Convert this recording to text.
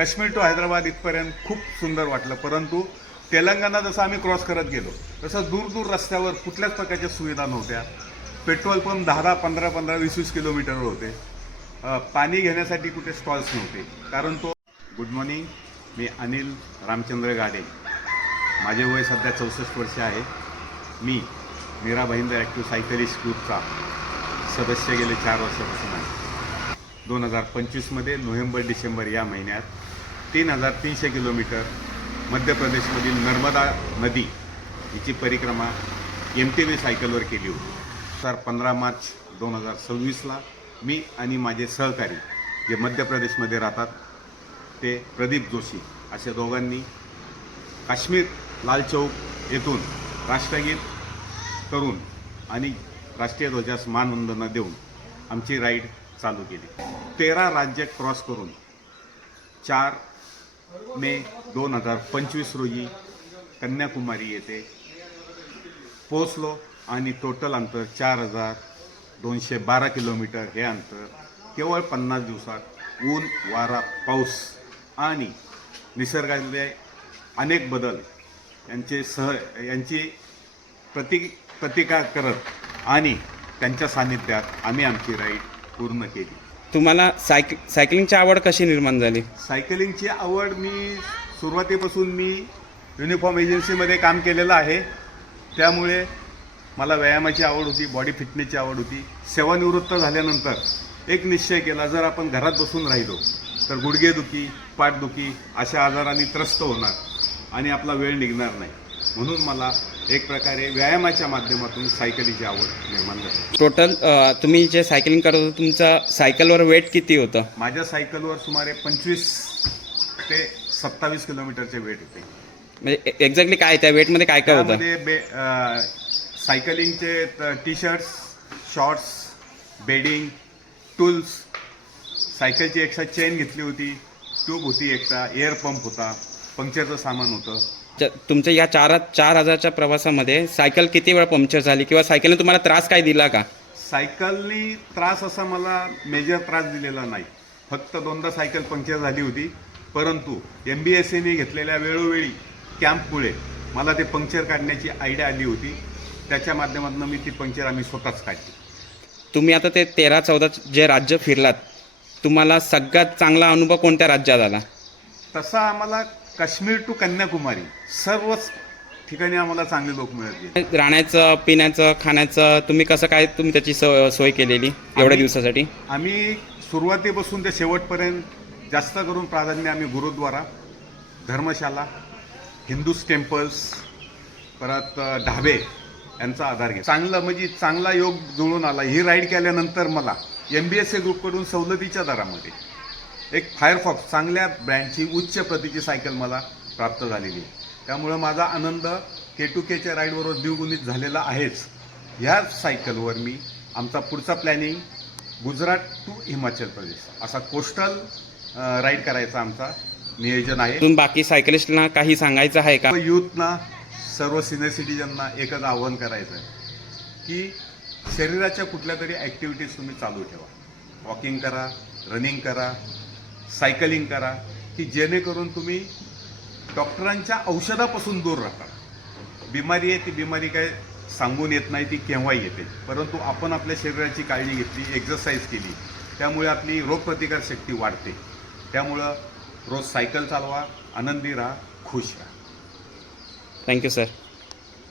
Kashmir to Hyderabad इथपर्यंत खूप सुंदर वाटलं, परंतु तेलंगणा जसं आम्ही क्रॉस करत गेलो तसं दूर दूर रस्त्यावर कुठल्याच प्रकारच्या सुविधा नव्हत्या. पेट्रोल पंप 10-10, 15-15, 20-20 किलोमीटरवर होते. पाणी घेण्यासाठी कुठे स्टॉल्स नव्हते. कारण तो गुड मॉर्निंग, मी अनिल रामचंद्र गाडे. माझे वय सध्या 64 वर्ष आहे. मी मीरा भाईंदर ॲक्टिव्ह सायकलिस्ट ग्रुपचा सदस्य गेले 4 वर्षापासून आहे. 2025मध्ये नोव्हेंबर-डिसेंबर या महिन्यात 3300 किलोमीटर मध्य प्रदेशमधील नर्मदा नदी हिची परिक्रमा MTV सायकलवर केली होती. तर 15 मार्च 2026ला मी आणि माझे सहकारी जे मध्य प्रदेशमध्ये राहतात ते प्रदीप जोशी अशा दोघांनी काश्मीर लाल चौक येथून राष्ट्रगीत करून आणि राष्ट्रीय ध्वजास मानवंदना देऊन आमची राईड चालू केली. 13 राज्य क्रॉस करून 4 मे 2025 रोजी कन्याकुमारी येथे पोहोचलो आणि टोटल अंतर 4212 किलोमीटर. हे अंतर केवळ 50 दिवसात ऊन, वारा, पाऊस आणि निसर्गातले अनेक बदल यांची प्रतिकार करत आणि त्यांच्या सानिध्यात आम्ही आमची राईड पूर्ण केली. तुम्हाला सायकलिंगची आवड कशी निर्माण झाली? सायकलिंगची आवड सुरुवातीपासून मी युनिफॉर्म एजन्सीमध्ये काम केलेलं आहे. त्यामुळे मला व्यायामाची आवड होती, बॉडी फिटनेसची आवड होती. सेवानिवृत्त झाल्यानंतर एक निश्चय केला, जर आपण घरात बसून राहिलो तर गुडघेदुखी, पाठदुखी अशा आजारांनी त्रस्त होणार आणि आपला वेळ निघणार नाही. म्हणून मला एक प्रकारे व्यायामाच्या माध्यमातून सायकलीची आवड निर्माण झाली. टोटल तुम्ही जे सायकलिंग करत होता तुमचं सायकलवर वेट किती होतं? माझ्या सायकलवर सुमारे 25 ते 27 किलोमीटरचे वेट होते. म्हणजे एक्झॅक्टली काय त्या वेटमध्ये काय काय होतं? त्यामध्ये सायकलिंगचे टी-शर्ट्स, शॉर्ट्स, बेडिंग, टूल्स, सायकलची एक्स्ट्रा चेन घेतली होती, ट्यूब होती, एक्स्ट्रा एअर पंप होता, पंक्चरचं सामान होतं. तुमच्या या 4,000च्या प्रवासामध्ये सायकल किती वेळा पंक्चर झाली किंवा सायकलने तुम्हाला त्रास काय दिला का? सायकलनी त्रास असा मला मेजर त्रास दिलेला नाही. फक्त 2दा सायकल पंक्चर झाली होती. परंतु MBSAने घेतलेल्या वेळोवेळी कॅम्पमुळे मला ते पंक्चर काढण्याची आयडिया आली होती. त्याच्या माध्यमातून मी ती पंक्चर आम्ही स्वतःच काढली. तुम्ही आता ते 13-14 जे राज्य फिरलात, तुम्हाला सगळ्यात चांगला अनुभव कोणत्या राज्यात आला? तसा आम्हाला काश्मीर टू कन्याकुमारी सर्वच ठिकाणी आम्हाला चांगले लोक मिळत गेले. राहण्याचं, पिण्याचं, खाण्याचं तुम्ही कसं काय त्याची सोय केलेली एवढ्या दिवसासाठी? आम्ही सुरुवातीपासून ते शेवटपर्यंत जास्त करून प्राधान्य आम्ही गुरुद्वारा, धर्मशाला, हिंदूज टेम्पल्स, परत ढाबे यांचा आधार घेतला. चांगला योग जुळून आला. ही राईड केल्यानंतर मला MBSA ग्रुपकडून सवलतीच्या दरामध्ये एक फायरफॉक्स चांगल्या ब्रँडची उच्च प्रतीची सायकल मला प्राप्त झालेली. त्यामुळं माझा आनंद K2Kच्या राईडबरोबर द्विगुणित झालेला आहेच. ह्या सायकलवर मी आमचा पुढचा प्लॅनिंग गुजरात टू हिमाचल प्रदेश असा कोस्टल राईड करायचा आमचा नियोजन आहे. तुम्ही बाकी सायकलिस्टना काही सांगायचं आहे का? यूथना, सर्व सिनियर सिटीजनना एकच आव्हान करायचं आहे की शरीराच्या कुठल्या तरी ॲक्टिव्हिटीज तुम्ही चालू ठेवा. वॉकिंग करा, रनिंग करा, सायकलिंग करा, की जेणेकरून तुम्ही डॉक्टरांच्या औषधापासून दूर राहता. बिमारी आहे, ती बिमारी काय सांगून येत नाही, ती केव्हाही येते. परंतु आपण आपल्या शरीराची काळजी घेतली, एक्सरसाइज केली, त्यामुळे आपली रोगप्रतिकारशक्ती वाढते. त्यामुळं रोज सायकल चालवा, आनंदी राहा, खुश राहा. Thank you sir.